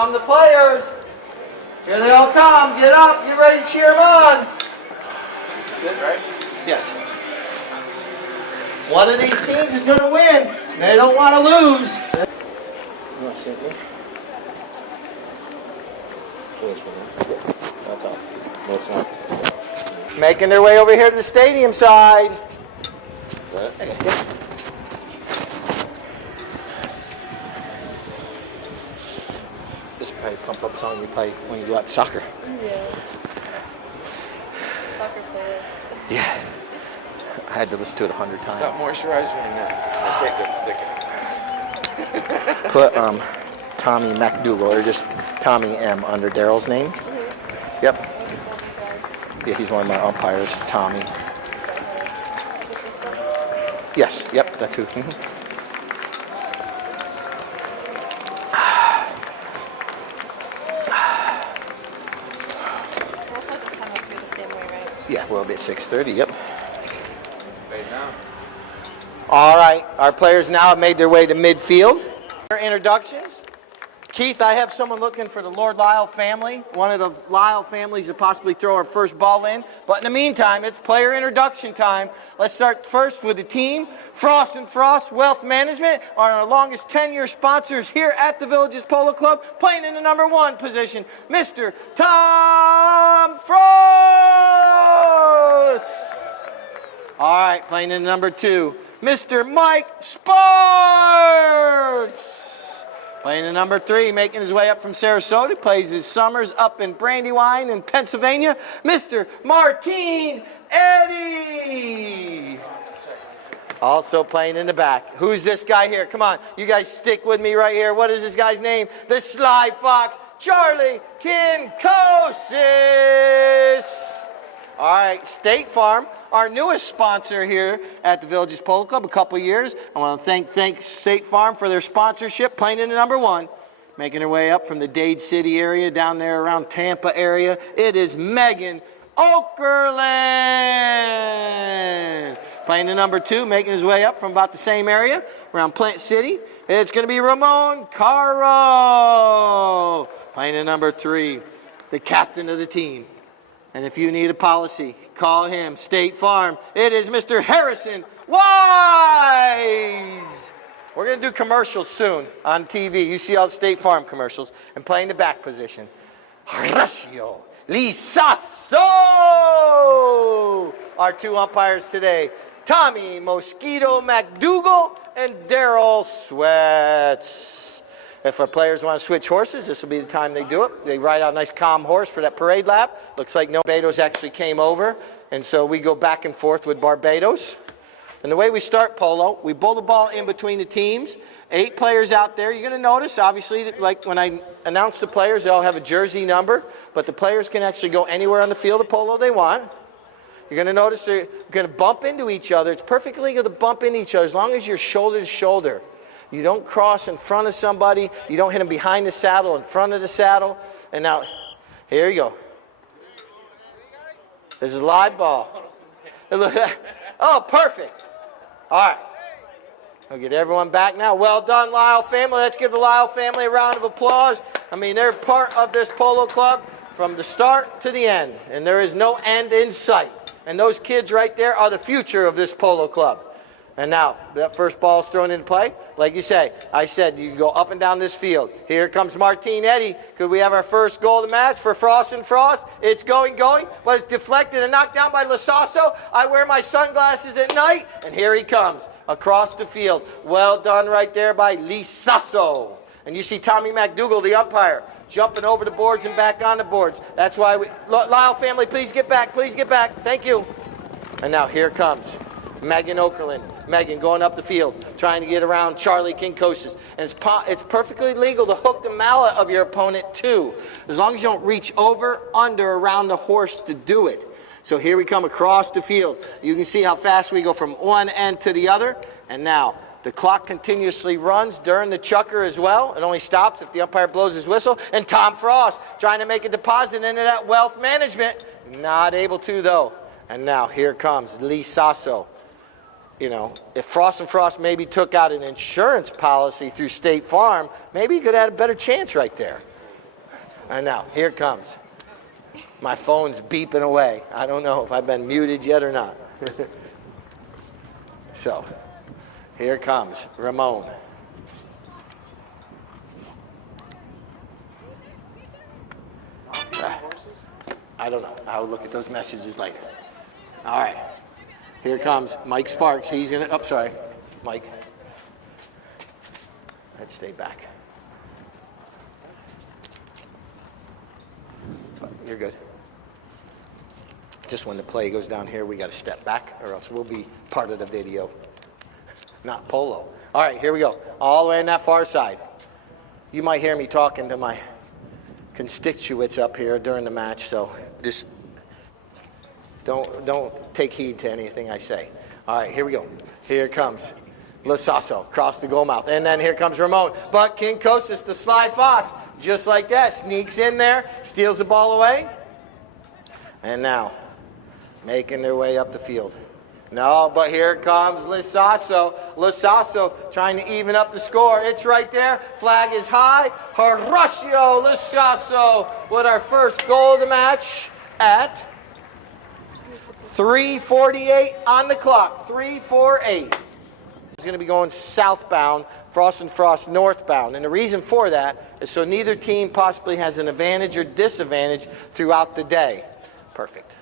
come the players. Here they all come. Get up. Get ready to cheer them on. Good, right? Yes. One of these teams is going to win. They don't want to lose. You want to sit there? That's all. No, it's not. Making their way over here to the stadium side. Right. Okay. This is probably a pump-up song you play when you go out to soccer. Yeah. Soccer player. Yeah. I had to listen to it 100 times. Stop moisturizing now. Take it, stick it. Put Tommy McDougal, or just Tommy M, under Daryl's name. Mm-hmm. Yep. Yeah, he's one of my umpires, Tommy. Yes, yep, that's who. Mm-hmm. Also, the time up here the same way, right? Yeah, we'll be at 6:30, yep. Lay down. All right, our players now have made their way to midfield. Introductions. Keith, I have someone looking for the Lord Lyle family, one of the Lyle families to possibly throw our first ball in. But in the meantime, it's player introduction time. Let's start first with the team. Frost & Frost Wealth Management are our longest 10-year sponsors here at the Villages Polo Club, playing in the number 1 position, Mr. Tom Frost. All right, playing in number 2, Mr. Mike Sparks. Playing in number 3, making his way up from Sarasota, plays his summers up in Brandywine in Pennsylvania, Mr. Martine Eddy. Also playing in the back. Who's this guy here? Come on, you guys stick with me right here. What is this guy's name? The Sly Fox, Charlie Kinkosis. All right, State Farm, our newest sponsor here at the Villages Polo Club, a couple years. I want to thank State Farm for their sponsorship, playing in the number 1, making her way up from the Dade City area, down there around Tampa area. It is Megan Okerlund. Playing the number 2, making his way up from about the same area, around Plant City. It's going to be Ramon Caro. Playing the number 3, the captain of the team. And if you need a policy, call him. State Farm. It is Mr. Harrison Wise. We're going to do commercials soon on TV. You see all the State Farm commercials. And playing the back position, Horacio Lisasso. Our 2 umpires today, Tommy Mosquito McDougal and Daryl Sweats. If our players want to switch horses, this will be the time they do it. They ride on a nice calm horse for that parade lap. Looks like no Barbados actually came over. And so we go back and forth with Barbados. And the way we start polo, we bowl the ball in between the teams. 8 players out there. You're going to notice, obviously, like when I announce the players, they all have a jersey number. But the players can actually go anywhere on the field of polo they want. You're going to notice they're going to bump into each other. It's perfectly legal to bump into each other as long as you're shoulder to shoulder. You don't cross in front of somebody. You don't hit them behind the saddle, in front of the saddle. And now, here you go. This is a live ball. Oh, perfect. All right. We'll get everyone back now. Well done, Lyle family. Let's give the Lyle family a round of applause. I mean, they're part of this polo club from the start to the end. And there is no end in sight. And those kids right there are the future of this polo club. And now, that first ball is thrown into play. Like you say, I said you can go up and down this field. Here comes Martine Eddy. Could we have our first goal of the match for Frost & Frost? It's going, but it's deflected and knocked down by Lisasso. I wear my sunglasses at night, and here he comes across the field. Well done right there by Lisasso. And you see Tommy McDougal, the umpire, jumping over the boards and back on the boards. That's why Lyle family, please get back. Please get back. Thank you. And now here comes Megan Okerlund. Megan going up the field, trying to get around Charlie Kinkosis. And it's perfectly legal to hook the mallet of your opponent too, as long as you don't reach over, under, around the horse to do it. So here we come across the field. You can see how fast we go from one end to the other. And now the clock continuously runs during the chukker as well. It only stops if the umpire blows his whistle. And Tom Frost trying to make a deposit into that wealth management. Not able to though. And now here comes Lee Sasso. You know, if Frost & Frost maybe took out an insurance policy through State Farm, maybe he could have had a better chance right there. And now, here it comes. My phone's beeping away. I don't know if I've been muted yet or not. So, here comes Ramon. I don't know. I'll look at those messages later. All right. Here comes Mike Sparks. He's going to, oh, sorry, Mike. Let's stay back. You're good. Just when the play goes down here, we got to step back or else we'll be part of the video. Not Polo. All right, here we go. All the way on that far side. You might hear me talking to my constituents up here during the match, so just don't take heed to anything I say. All right, here we go. Here it comes. Lasasso across the goal mouth. And then here comes Ramon. But King Kostas, the Sly Fox, just like that, sneaks in there, steals the ball away. And now, making their way up the field. No, but here comes Lasasso. Lasasso trying to even up the score. It's right there. Flag is high. Horacio Lasasso with our first goal of the match at 3:48 on the clock. 3:48. It's going to be going southbound, Frost and Frost northbound. And the reason for that is so neither team possibly has an advantage or disadvantage throughout the day. Perfect.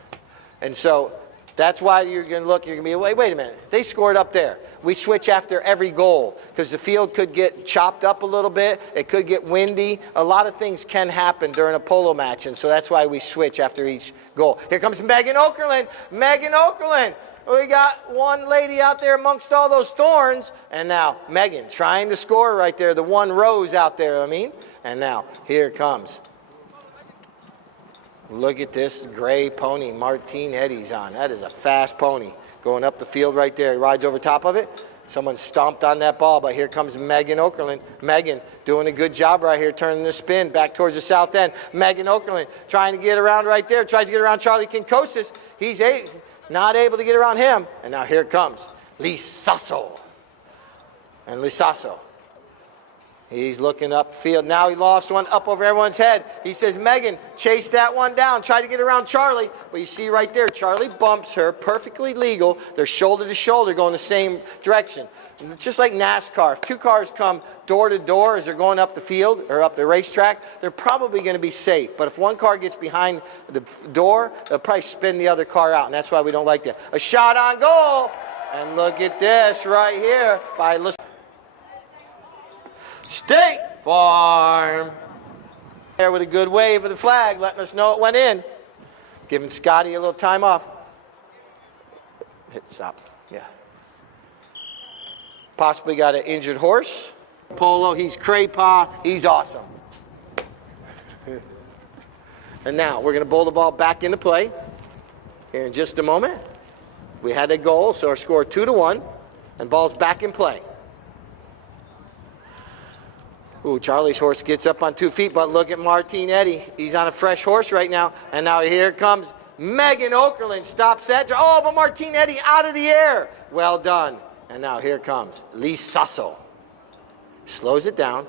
And so that's why you're going to look, you're going to be, wait a minute, they scored up there. We switch after every goal because the field could get chopped up a little bit. It could get windy. A lot of things can happen during a polo match, and so that's why we switch after each goal. Here comes Megan Okerlund. Megan Okerlund. We got one lady out there amongst all those thorns, and now Megan trying to score right there, the one rose out there, and now here it comes. Look at this gray pony Martine Eddy's on. That is a fast pony going up the field right there. He rides over top of it. Someone stomped on that ball, but here comes Megan Okerlund. Megan doing a good job right here, turning the spin back towards the south end. Megan Okerlund trying to get around right there, tries to get around Charlie Kinkosas. He's not able to get around him. And now here comes Lisasso. And Lisasso. He's looking upfield. Now he lost one up over everyone's head. He says, Megan, chase that one down. Try to get around Charlie. But you see right there, Charlie bumps her. Perfectly legal. They're shoulder to shoulder going the same direction. Just like NASCAR. If two cars come door to door as they're going up the field or up the racetrack, they're probably going to be safe. But if one car gets behind the door, they'll probably spin the other car out. And that's why we don't like that. A shot on goal. And look at this right here by State Farm. There with a good wave of the flag, letting us know it went in. Giving Scotty a little time off. Hit stop, yeah. Possibly got an injured horse. Polo, he's craypaw, he's awesome. And now we're going to bowl the ball back into play here in just a moment. We had a goal, so our score 2-1, and ball's back in play. Ooh, Charlie's horse gets up on 2 feet, but look at Martine Eddy. He's on a fresh horse right now. And now here comes Megan Okerlund. Stops that. Oh, but Martine Eddy out of the air. Well done. And now here comes Lisasso. Slows it down.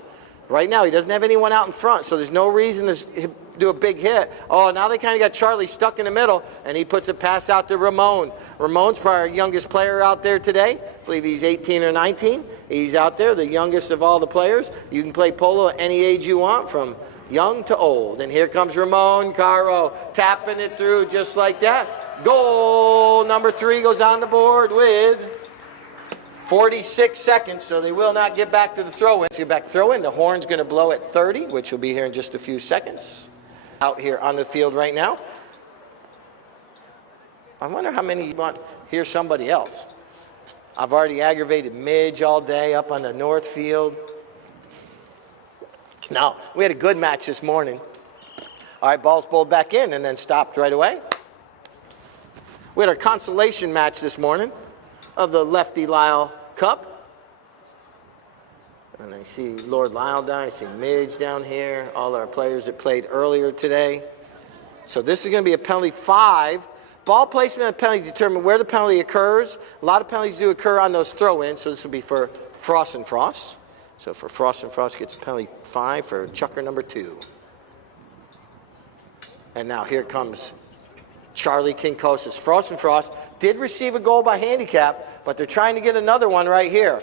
Right now, he doesn't have anyone out in front, so there's no reason to do a big hit. Oh, now they kind of got Charlie stuck in the middle, and he puts a pass out to Ramon. Ramon's probably our youngest player out there today. I believe he's 18 or 19. He's out there, the youngest of all the players. You can play polo at any age you want, from young to old. And here comes Ramon Caro, tapping it through just like that. Goal number 3 goes on the board with 46 seconds, so they will not get back to the throw-in. Let's get back to throw-in. The horn's going to blow at 30, which will be here in just a few seconds. Out here on the field right now. I wonder how many you want to hear somebody else. I've already aggravated Midge all day up on the north field. Now, we had a good match this morning. All right, ball's bowled back in and then stopped right away. We had our consolation match this morning of the Lefty Lyle Cup. And I see Lord Lyle down, I see Midge down here, all our players that played earlier today. So this is going to be a penalty 5. Ball placement and penalty determine where the penalty occurs. A lot of penalties do occur on those throw-ins, so this will be for Frost and Frost. So for Frost and Frost gets a penalty 5 for chukker number 2. And now here comes Charlie Kinkosis. Frost and Frost did receive a goal by handicap, but they're trying to get another one right here.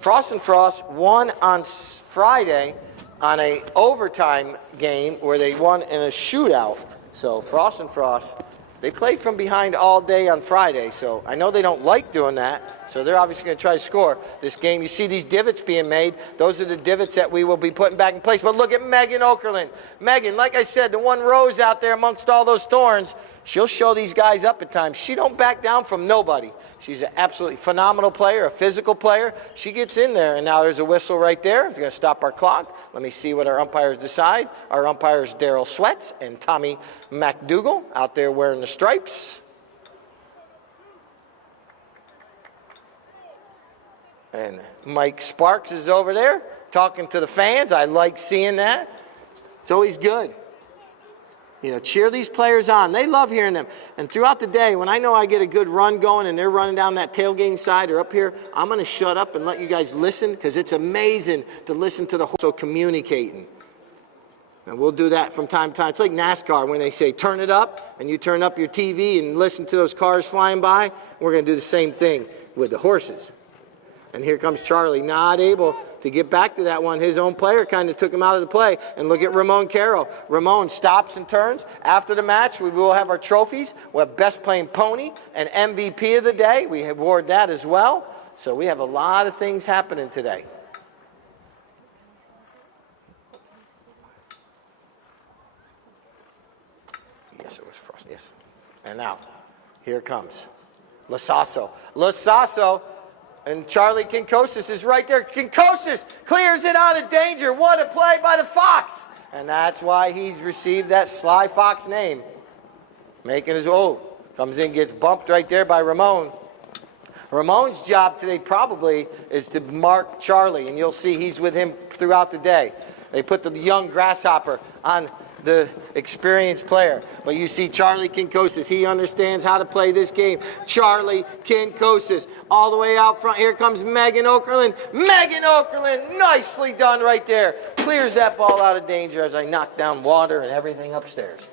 Frost and Frost won on Friday on a overtime game where they won in a shootout. So Frost and Frost, they played from behind all day on Friday, so I know they don't like doing that, so they're obviously going to try to score this game. You see these divots being made. Those are the divots that we will be putting back in place. But look at Megan Okerlund. Megan, like I said, the one rose out there amongst all those thorns. She'll show these guys up at times. She don't back down from nobody. She's an absolutely phenomenal player, a physical player. She gets in there, and now there's a whistle right there. It's going to stop our clock. Let me see what our umpires decide. Our umpires, Daryl Sweats and Tommy McDougall, out there wearing the stripes. And Mike Sparks is over there talking to the fans. I like seeing that. It's always good. You know, cheer these players on. They love hearing them. And throughout the day, when I know I get a good run going and they're running down that tailgating side or up here, I'm going to shut up and let you guys listen, because it's amazing to listen to the whole, so communicating. And we'll do that from time to time. It's like NASCAR when they say turn it up, and you turn up your TV and listen to those cars flying by. We're going to do the same thing with the horses. And here comes Charlie, not able to get back to that one. His own player kind of took him out of the play. And look at Ramon Carroll. Ramon stops and turns. After the match, we will have our trophies. We'll have Best Playing Pony and MVP of the day. We award that as well. So we have a lot of things happening today. Yes, it was Frost. Yes. And now, here comes Lasasso. Lasasso. And Charlie Kinkosis is right there. Kinkosis clears it out of danger. What a play by the Fox. And that's why he's received that Sly Fox name. Making his, comes in, gets bumped right there by Ramon. Ramon's job today probably is to mark Charlie, and you'll see he's with him throughout the day. They put the young grasshopper on the experienced player. But you see Charlie Kinkosis, he understands how to play this game. Charlie Kinkosis, all the way out front. Here comes Megan Okerlund. Megan Okerlund, nicely done right there. Clears that ball out of danger as I knock down water and everything upstairs.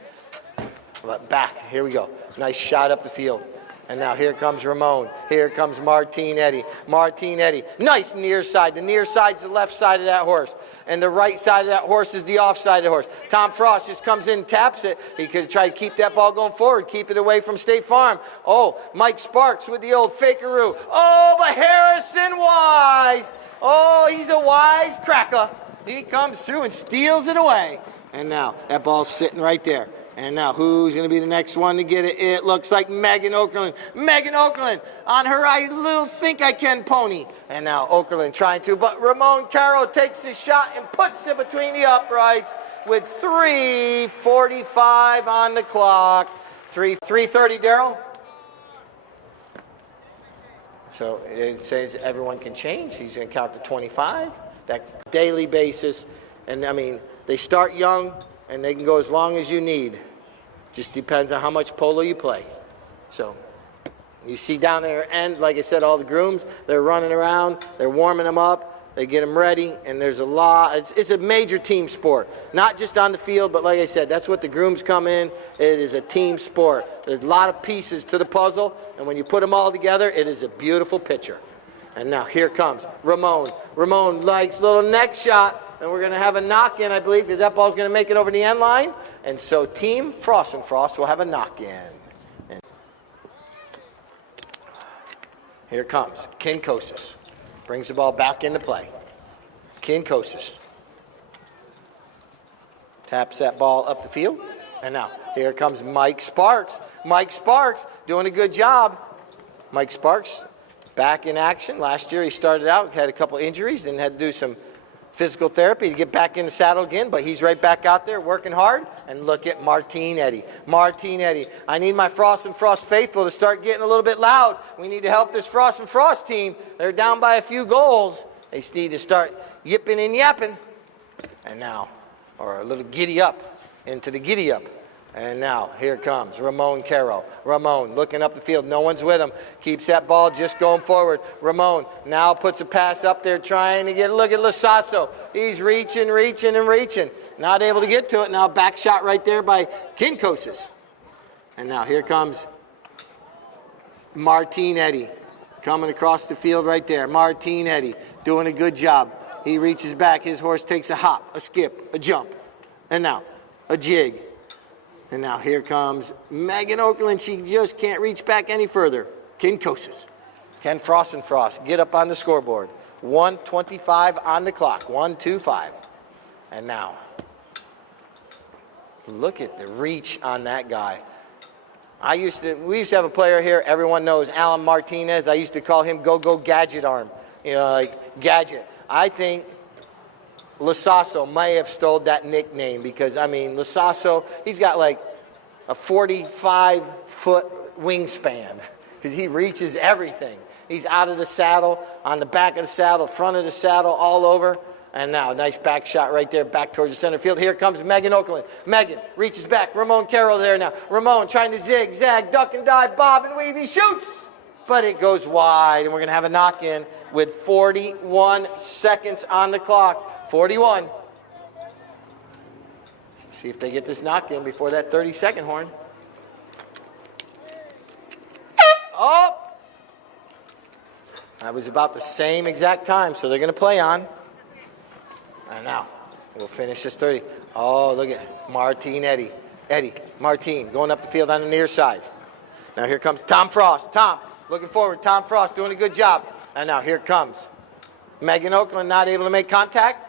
But back, here we go. Nice shot up the field. And now here comes Ramon. Here comes Martine Eddy. Martine Eddy. Nice near side. The near side's the left side of that horse. And the right side of that horse is the off side of the horse. Tom Frost just comes in and taps it. He could try to keep that ball going forward, keep it away from State Farm. Oh, Mike Sparks with the old fakeroo. Oh, but Harrison Wise. Oh, he's a wise cracker. He comes through and steals it away. And now that ball's sitting right there. And now who's going to be the next one to get it? It looks like Megan Okerlund. Megan Okerlund on her I little think I can pony. And now Okerlund trying to, but Ramon Carroll takes the shot and puts it between the uprights with 3:45 on the clock. 3:30, Daryl? So it says everyone can change. He's going to count to 25. That daily basis. And I mean, they start young and they can go as long as you need. Just depends on how much polo you play. So you see down there, and like I said, all the grooms, they're running around, they're warming them up, they get them ready, and there's a lot. It's a major team sport, not just on the field, but like I said, that's what the grooms come in. It is a team sport. There's a lot of pieces to the puzzle, and when you put them all together, it is a beautiful picture. And now here comes Ramon. Ramon likes a little neck shot. And we're going to have a knock-in, I believe, because that ball's going to make it over the end line. And so Team Frost and Frost will have a knock-in. And here comes Kinkosis. Brings the ball back into play. Kinkosis. Taps that ball up the field. And now here comes Mike Sparks. Mike Sparks doing a good job. Mike Sparks back in action. Last year he started out, had a couple injuries, then had to do some physical therapy to get back in the saddle again, but he's right back out there working hard. And look at Martine Eddy. Martine Eddy. I need my Frost and Frost faithful to start getting a little bit loud. We need to help this Frost and Frost team. They're down by a few goals. They need to start yipping and yapping. And now, or a little giddy up into the giddy up. And now, here comes Ramon Caro. Ramon looking up the field. No one's with him. Keeps that ball just going forward. Ramon now puts a pass up there trying to get, look at Lasasso. He's reaching. Not able to get to it. Now back shot right there by Kinkosis. And now here comes Martinetti coming across the field right there. Martinetti doing a good job. He reaches back. His horse takes a hop, a skip, a jump. And now a jig. And now here comes Megan Okerlund. She just can't reach back any further. Kinkosis. Can Frost and Frost get up on the scoreboard? 1:25 on the clock. 1:25. And now, look at the reach on that guy. We used to have a player here, everyone knows, Alan Martinez. I used to call him Go-Go Gadget Arm. You know, like Gadget. I think Lasasso may have stole that nickname because, I mean, Lasasso, he's got like a 45-foot wingspan because he reaches everything. He's out of the saddle, on the back of the saddle, front of the saddle, all over. And now, nice back shot right there, back towards the center field. Here comes Megan Okerlund. Megan reaches back. Ramon Caro there now. Ramon trying to zigzag, duck and dive, bob and weave. He shoots, but it goes wide. And we're going to have a knock-in with 41 seconds on the clock. 41. See if they get this knocked in before that 30-second horn. Oh! That was about the same exact time, so they're going to play on. And now, we'll finish this 30. Oh, look at Martine Martine going up the field on the near side. Now here comes Tom Frost. Tom, looking forward. Tom Frost doing a good job. And now here comes Megan Okerlund, not able to make contact.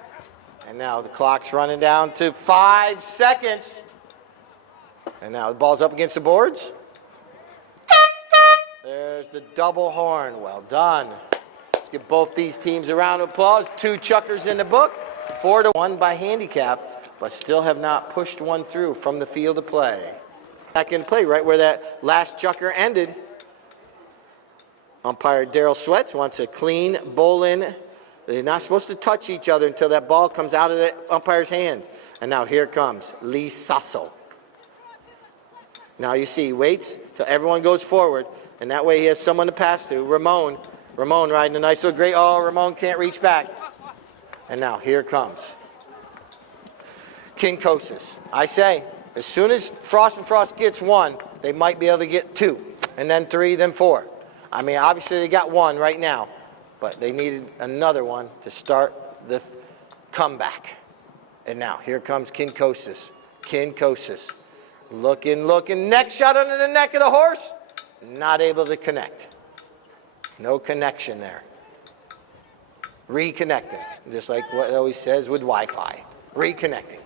And now the clock's running down to 5 seconds. And now the ball's up against the boards. There's the double horn. Well done. Let's give both these teams a round of applause. 2 chukkers in the book. 4-1 by handicap, but still have not pushed one through from the field of play. Back in play, right where that last chukker ended. Umpire Daryl Sweats wants a clean bowl in. They're not supposed to touch each other until that ball comes out of the umpire's hands. And now here comes Lee Sasso. Now you see, he waits till everyone goes forward, and that way he has someone to pass to. Ramon riding a nice little great. Oh, Ramon can't reach back. And now here comes Kinkosis. I say, as soon as Frost and Frost gets 1, they might be able to get 2, and then 3, then 4. I mean, obviously they got 1 right now, but they needed another one to start the comeback. And now here comes Kinkosis. Kinkosis. Looking. Neck shot under the neck of the horse. Not able to connect. No connection there. Reconnecting, just like what it always says with Wi-Fi. Reconnecting.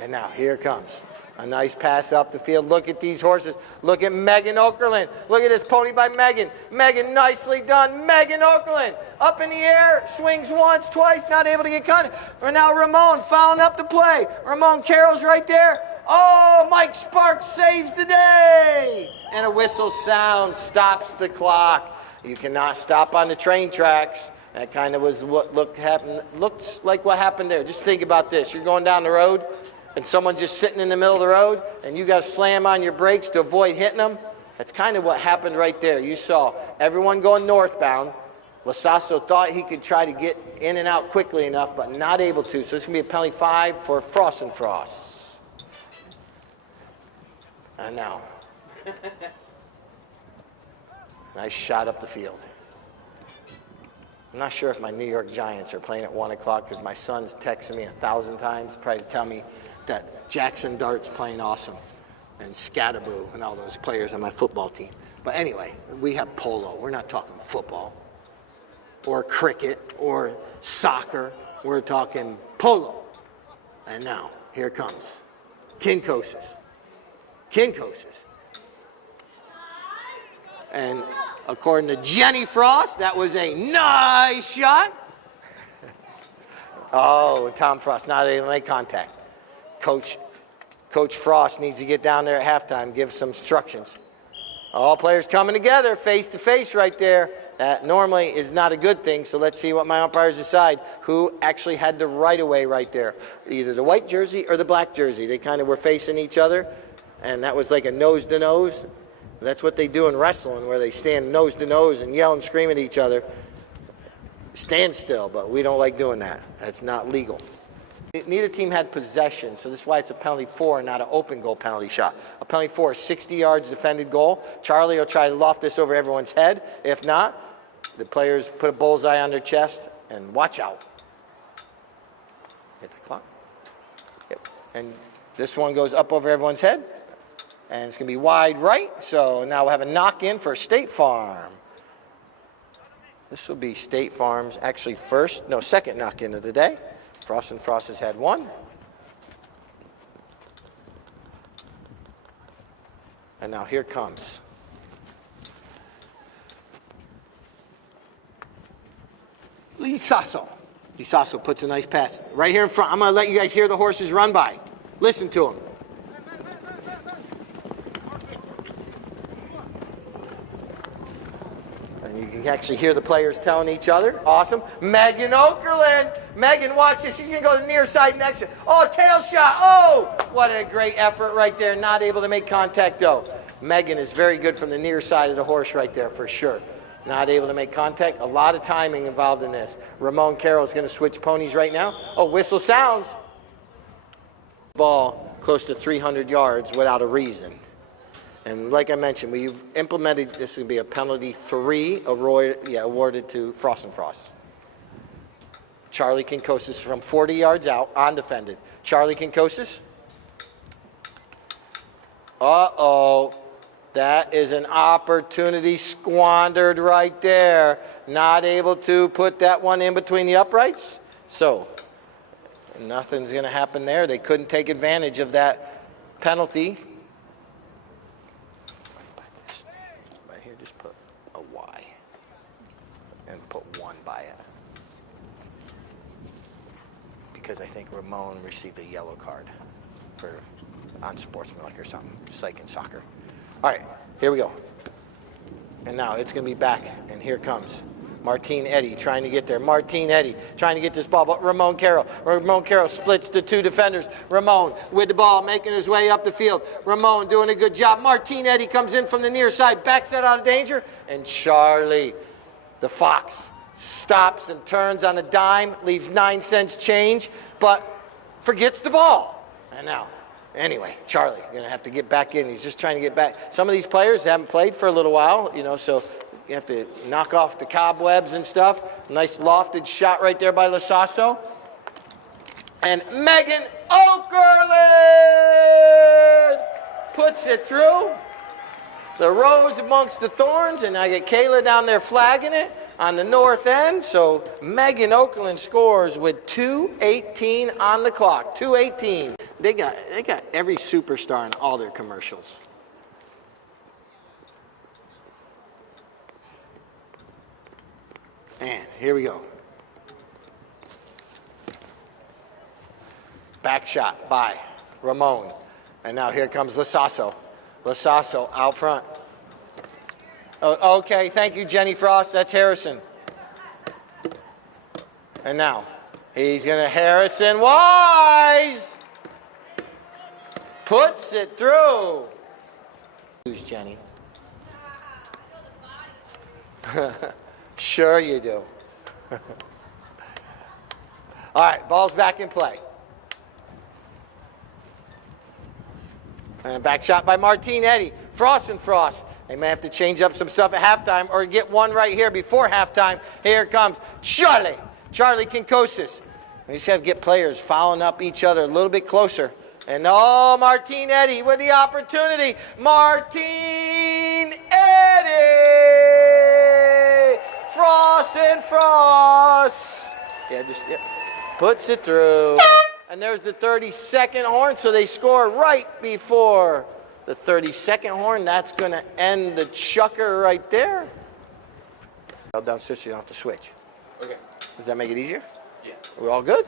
And now here comes a nice pass up the field. Look at these horses. Look at Megan Okerlund. Look at this pony by Megan. Megan, nicely done. Megan Okerlund up in the air, swings once, twice, not able to get contact. And now Ramon fouling up the play. Ramon Caro's right there. Oh, Mike Sparks saves the day. And a whistle sound stops the clock. You cannot stop on the train tracks. That kind of was what looks like what happened there. Just think about this. You're going down the road, and someone's just sitting in the middle of the road, and you got to slam on your brakes to avoid hitting them. That's kind of what happened right there. You saw everyone going northbound. Lasasso thought he could try to get in and out quickly enough, but not able to. So it's going to be a penalty 5 for Frost and Frost. And now, nice shot up the field. I'm not sure if my New York Giants are playing at 1 o'clock because my son's texted me 1,000 times probably to tell me that Jackson Dart's playing awesome and Scatterboo and all those players on my football team. But anyway, we have polo. We're not talking football or cricket or soccer. We're talking polo. And now, here comes Kinkosis. Kinkosis. And according to Jenny Frost, that was a nice shot. Oh, Tom Frost not able to make contact. Coach Frost needs to get down there at halftime, give some instructions. All players coming together, face to face right there. That normally is not a good thing, so let's see what my umpires decide. Who actually had the right of way right there? Either the white jersey or the black jersey. They kind of were facing each other. and that was like a nose-to-nose. That's what they do in wrestling, where they stand nose-to-nose and yell and scream at each other. Stand still, but we don't like doing that. That's not legal. Neither team had possession, so this is why it's a penalty 4, not an open goal penalty shot. A penalty 4 is 60 yards defended goal. Charlie will try to loft this over everyone's head. If not, the players put a bullseye on their chest and watch out. Hit the clock. Yep. And this one goes up over everyone's head, and it's going to be wide right. So now we'll have a knock-in for State Farm. This will be State Farm's actually second knock-in of the day. Frost and Frost has had one. And now here comes Lisaso. Lisaso puts a nice pass right here in front. I'm going to let you guys hear the horses run by. Listen to them. And you can actually hear the players telling each other. Awesome. Megan Okerlund. Megan, watch this. She's going to go to the near side next. Oh, tail shot. Oh, what a great effort right there. Not able to make contact, though. Megan is very good from the near side of the horse right there, for sure. Not able to make contact. A lot of timing involved in this. Ramon Carroll is going to switch ponies right now. Oh, whistle sounds. Ball close to 300 yards without a reason. And like I mentioned, we've implemented, this is going to be a penalty 3 awarded to Frost and Frost. Charlie Kinkosis from 40 yards out, undefended. Charlie Kinkosis. Uh-oh. That is an opportunity squandered right there. Not able to put that one in between the uprights. So, nothing's going to happen there. They couldn't take advantage of that penalty. Right here, just put a Y and put 1 by it. Because I think Ramon received a yellow card for unsportsmanlike or something, just like in soccer. All right, here we go. And now it's going to be back, and here comes Martine Eddy trying to get there. Martine Eddy trying to get this ball, but Ramon Carroll. Ramon Carroll splits the 2 defenders. Ramon with the ball, making his way up the field. Ramon doing a good job. Martine Eddy comes in from the near side, backs that out of danger, and Charlie, the Fox, stops and turns on a dime, leaves 9 cents change, but forgets the ball. And now, anyway, Charlie, going to have to get back in. He's just trying to get back. Some of these players haven't played for a little while, so you have to knock off the cobwebs and stuff. Nice lofted shot right there by Lisaso. And Megan Okerlund puts it through. The rose amongst the thorns, and I get Kayla down there flagging it on the north end. So Megan Okerlund scores with 2:18 on the clock. 2:18. They got every superstar in all their commercials. And here we go. Back shot by Ramon. And now here comes Lisaso. Lisaso out front. Oh, okay, thank you, Jenny Frost. That's Harrison. And now he's going to Harrison Wise. Puts it through. Who's Jenny? Sure you do. All right, ball's back in play. And back shot by Martine Eddy. Frost and Frost. They may have to change up some stuff at halftime or get one right here before halftime. Here comes Charlie. Charlie Kinkosis. We just have to get players fouling up each other a little bit closer. And Martine Eddy with the opportunity. Martine Eddy. Frost and Frost. Puts it through. And there's the 30-second horn, so they score right before the 30-second horn. That's going to end the chukker right there. Downstairs, so you don't have to switch. Okay. Does that make it easier? Yeah. We're all good?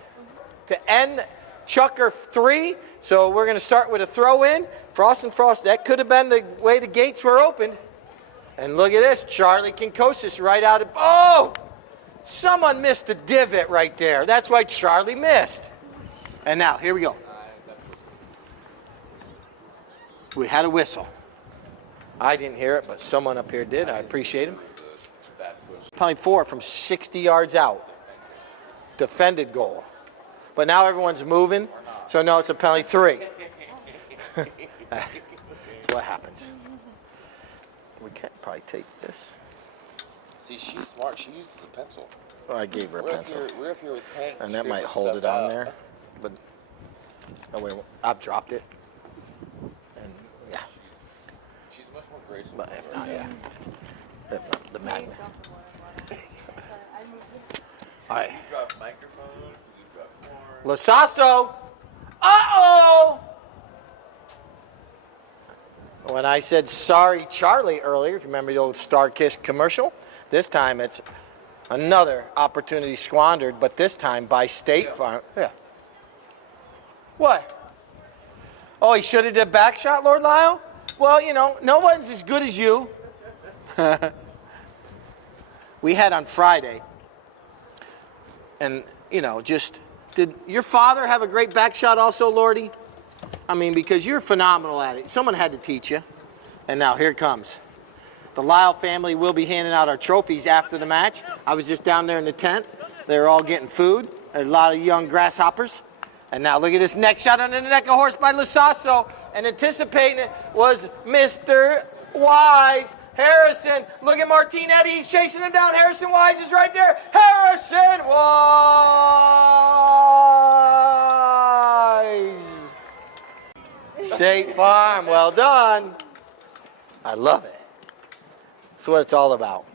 To end chukker 3, so we're going to start with a throw-in. Frost and Frost, that could have been the way the gates were opened. And look at this, Charlie Kinkosis right out of, someone missed a divot right there. That's why Charlie missed. And now, here we go. We had a whistle. I didn't hear it, but someone up here did. I appreciate him. Penalty 4 from 60 yards out. Defended goal. But now everyone's moving, so no, it's a penalty 3. That's what happens. We can't probably take this. See, she's smart. She uses a pencil. Well, I gave her a pencil. We're up here with pens. And that might hold it on there. But, oh wait, I've dropped it. And, yeah. She's much more graceful. But if not, yeah. The magnet. All right. You drop microphones, you drop corn. Lasasso! Uh-oh! When I said sorry Charlie earlier, if you remember the old Starkish commercial, this time it's another opportunity squandered, but this time by State Farm. Yeah. What? Oh, he should have did back shot, Lord Lyle? Well, you know, no one's as good as you. We had on Friday, and, you know, just, did your father have a great back shot also, Lordy? I mean, because you're phenomenal at it. Someone had to teach you. And now here it comes. The Lyle family will be handing out our trophies after the match. I was just down there in the tent. They were all getting food. There's a lot of young grasshoppers. And now look at this neck shot under the neck of horse by Lasasso. And anticipating it was Mr. Wise. Harrison, look at Martinetti. He's chasing him down. Harrison Wise is right there. Harrison Wise. State Farm, well done. I love it. That's what it's all about.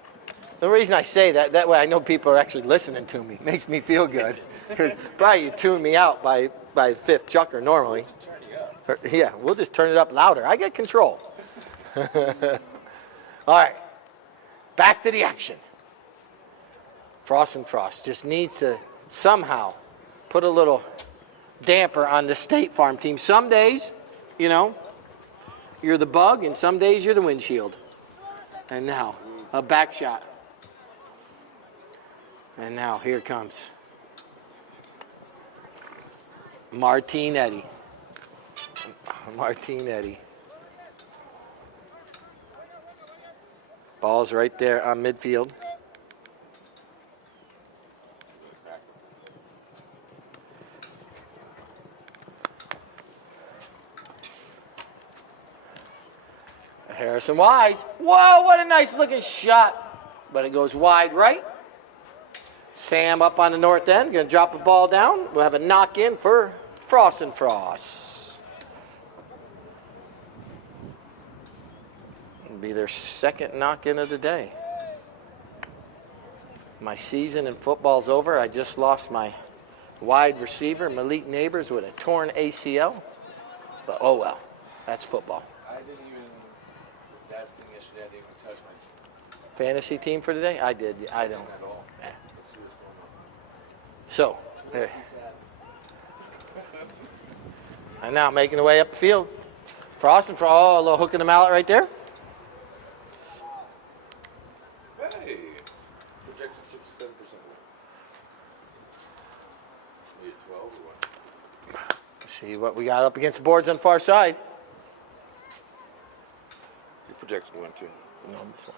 The reason I say that, that way I know people are actually listening to me. It makes me feel good. Because probably you tune me out by fifth chucker normally. Yeah, we'll just turn it up louder. I get control. All right, back to the action. Frost and Frost just needs to somehow put a little damper on the State Farm team. Some days, you know, you're the bug, and some days you're the windshield. And now, a back shot. And now, here comes Martinetti. Martinetti. Ball's right there on midfield. Harrison Wise. Whoa, what a nice looking shot. But it goes wide right. Sam up on the north end. Going to drop the ball down. We'll have a knock in for Frost and Frost. It'll be their second knock in of the day. My season in football's over. I just lost my wide receiver, Malik Neighbors, with a torn ACL. But oh well, that's football. I didn't even, the last thing yesterday, I didn't even touch my Fantasy team for today? I did. I don't. at all. Yeah. Let's see what's going on. So, there. And now making the way up the field. Frost and Frost. Oh, a little hook in the mallet right there. Hey, projected 67%. Need 12 or what? See what we got up against the boards on the far side. Your projection went to. No, this one.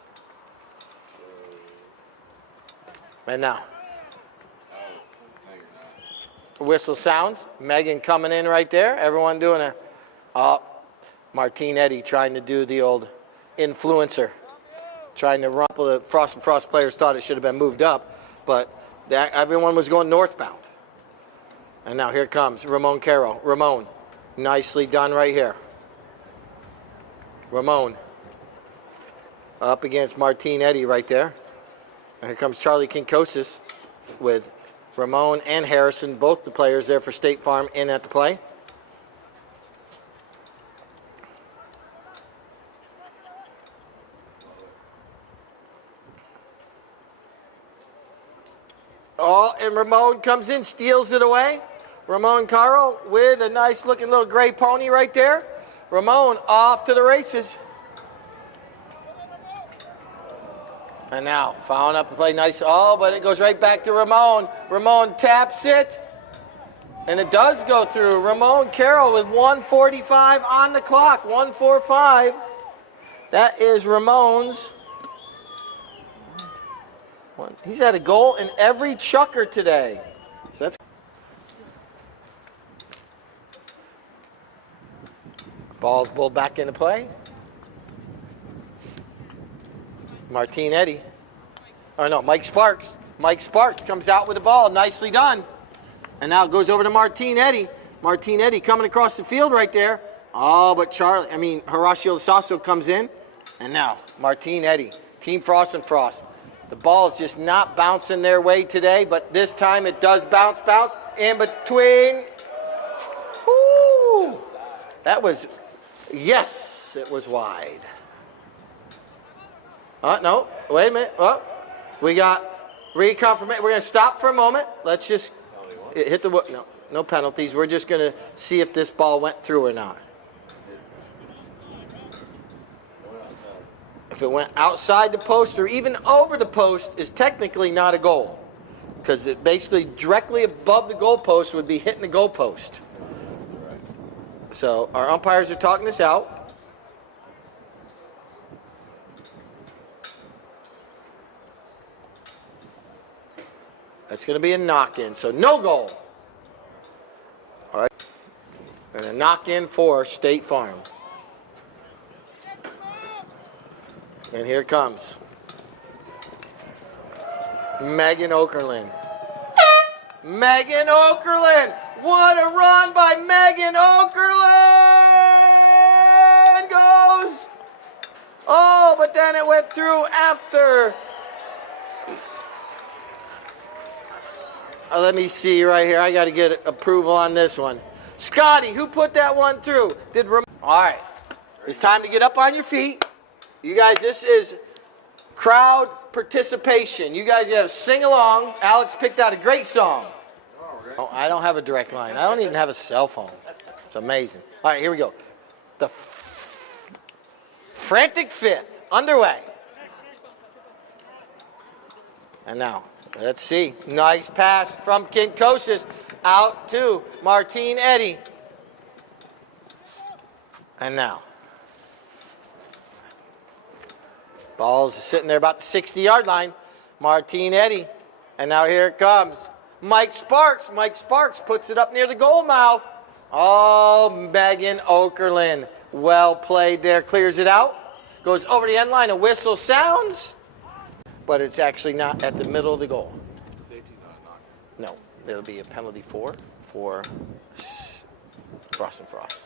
And now, Oh, no, you're not. whistle sounds. Megan coming in right there. Everyone doing a, Martinetti trying to do the old influencer. Trying to rumple. The Frost and Frost players thought it should have been moved up, but everyone was going northbound. And now here comes Ramon Caro. Ramon, nicely done right here. Ramon up against Martinetti right there. And here comes Charlie Kinkosis with Ramon and Harrison, both the players there for State Farm, in at the play. Oh, and Ramon comes in, steals it away. Ramon Caro with a nice looking little gray pony right there. Ramon off to the races. And now, following up the play, nice. Oh, but it goes right back to Ramon. Ramon taps it. And it does go through. Ramon Carroll with 1:45 on the clock. 1:45. That is Ramon's. He's had a goal in every chukker today. So that's ball's bowled back into play. Martine Eddy. Oh no, Mike Sparks. Mike Sparks comes out with the ball. Nicely done. And now it goes over to Martine Eddy. Martine Eddy coming across the field right there. Oh, but Horacio Sasso comes in. And now Martine Eddy. Team Frost and Frost. The ball is just not bouncing their way today, but this time it does bounce in between. Woo! That was, yes, it was wide. No, wait a minute. Oh, we got reconfirmation. We're going to stop for a moment. Let's just hit the, no penalties. We're just going to see if this ball went through or not. If it went outside the post or even over the post is technically not a goal, because it basically directly above the goalpost would be hitting the goalpost. So our umpires are talking this out. That's going to be a knock-in, so no goal. All right, and a knock-in for State Farm. And here it comes. Megan Okerlund. Megan Okerlund! What a run by Megan Okerlund! Goes! Oh, but then it went through after. Let me see right here. I got to get approval on this one. Scotty, who put that one through? All right. It's time to get up on your feet. You guys, this is crowd participation. You guys got to sing along. Alex picked out a great song. Oh, I don't have a direct line. I don't even have a cell phone. It's amazing. All right, here we go. The frantic fifth underway. And now, let's see. Nice pass from Kinkosis out to Martine Eddy. And now. Ball's sitting there about the 60-yard line. Martine Eddy. And now here it comes. Mike Sparks. Mike Sparks puts it up near the goal mouth. Oh, Megan Okerlund. Well played there. Clears it out. Goes over the end line. A whistle sounds. But it's actually not at the middle of the goal. Safety's not knocking. No. It'll be a penalty for Frost and Frost.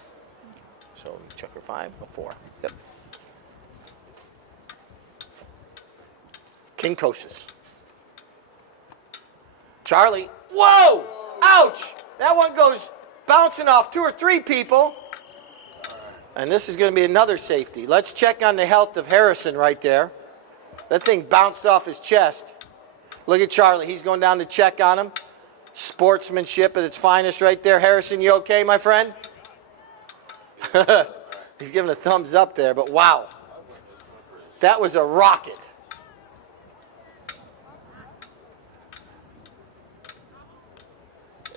So checker 5, a 4. Yep. Kinkosis. Charlie. Whoa! Ouch! That one goes bouncing off 2 or 3 people. And this is going to be another safety. Let's check on the health of Harrison right there. That thing bounced off his chest. Look at Charlie. He's going down to check on him. Sportsmanship at its finest right there. Harrison, you okay, my friend? He's giving a thumbs up there, but wow. That was a rocket.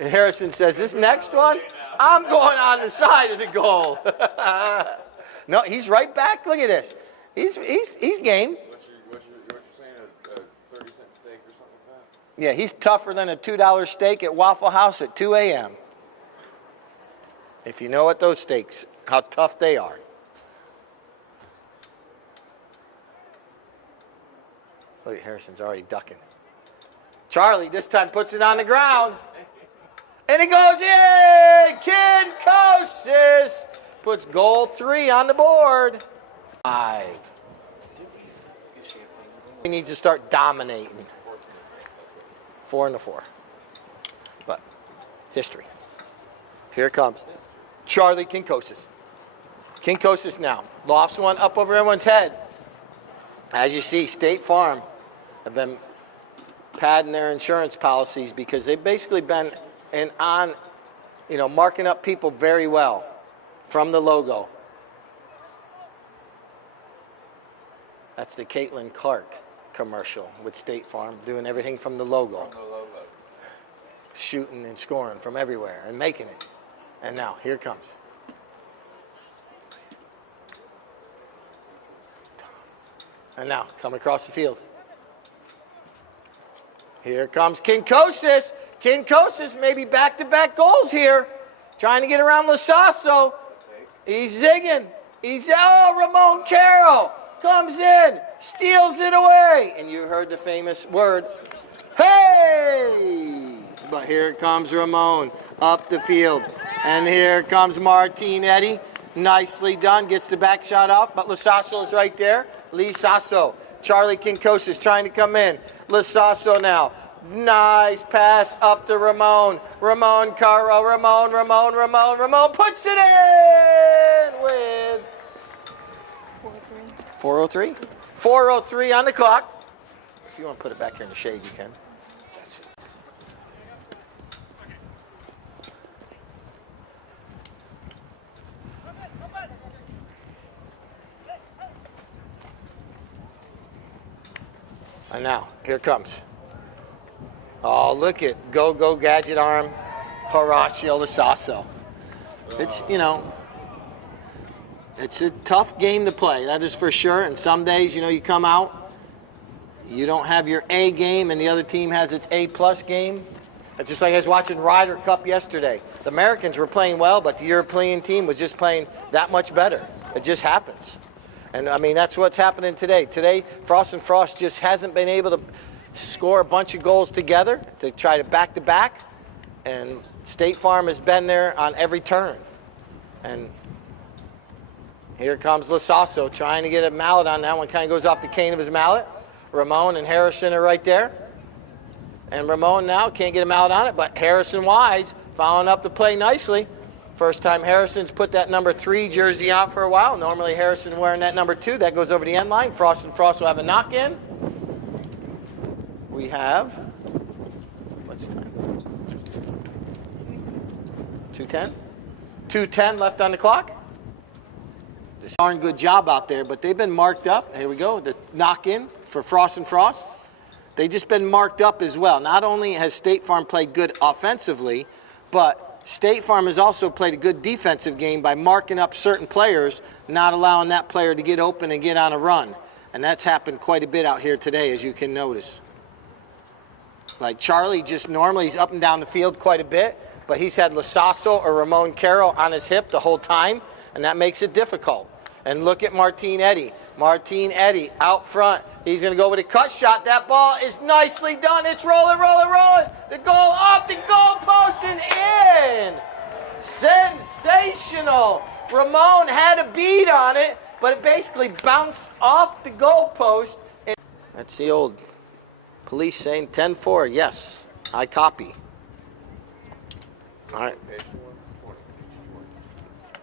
And Harrison says, this next one, I'm going on the side of the goal. No, he's right back. Look at this. He's game. What you're saying, a 30-cent steak or something like that? Yeah, he's tougher than a $2 steak at Waffle House at 2 a.m. If you know what those steaks, how tough they are. Look, Harrison's already ducking. Charlie this time puts it on the ground. And it goes in! Kinkosis puts goal 3 on the board. 5. He needs to start dominating. 4 and a 4. But history. Here it comes. Charlie Kinkosis. Kinkosis now. Lost one up over everyone's head. As you see, State Farm have been padding their insurance policies because they've basically been marking up people very well from the logo. That's the Caitlin Clark commercial with State Farm, doing everything from the logo. shooting and scoring from everywhere and making it. And now, here it comes. And now, coming across the field. Here comes Kinkosis. Kinkosis, maybe back-to-back goals here. Trying to get around Lasasso. He's zigging. Ramon Carroll comes in, steals it away. And you heard the famous word, hey! But here comes Ramon up the field. And here comes Martinetti. Nicely done. Gets the back shot up, but Lasasso is right there. Lisasso. Charlie Kinkosis trying to come in. Lasasso now. Nice pass up to Ramon. Ramon Carroll. Ramon puts it in with 4:03. 4:03 on the clock. If you want to put it back here in the shade, you can. And now, here it comes. Oh, look at go gadget arm, Horacio Lasasso. It's, it's a tough game to play, that is for sure. And some days, you come out, you don't have your A game, and the other team has its A+ game. It's just like I was watching Ryder Cup yesterday. The Americans were playing well, but the European team was just playing that much better. It just happens. And, that's what's happening today. Today, Frost and Frost just hasn't been able to score a bunch of goals together to try to back-to-back. And State Farm has been there on every turn. And here comes Lasasso trying to get a mallet on that one. Kind of goes off the cane of his mallet. Ramon and Harrison are right there. And Ramon now can't get a mallet on it, but Harrison Wise following up the play nicely. First time Harrison's put that number 3 jersey out for a while. Normally Harrison wearing that number 2. That goes over the end line. Frost and Frost will have a knock-in. We have, what's time? 2:10? 2:10 left on the clock. Darn good job out there, but they've been marked up. Here we go, the knock-in for Frost and Frost. They've just been marked up as well. Not only has State Farm played good offensively, but State Farm has also played a good defensive game by marking up certain players, not allowing that player to get open and get on a run. And that's happened quite a bit out here today, as you can notice. Like Charlie, just normally he's up and down the field quite a bit, but he's had Lasasso or Ramon Carroll on his hip the whole time, and that makes it difficult. And look at Martinetti. Martinetti out front. He's going to go with a cut shot. That ball is nicely done. It's rolling. The goal off the goal post and in. Sensational. Ramon had a bead on it, but it basically bounced off the goal post. That's the old police saying 10-4. Yes, I copy. All right.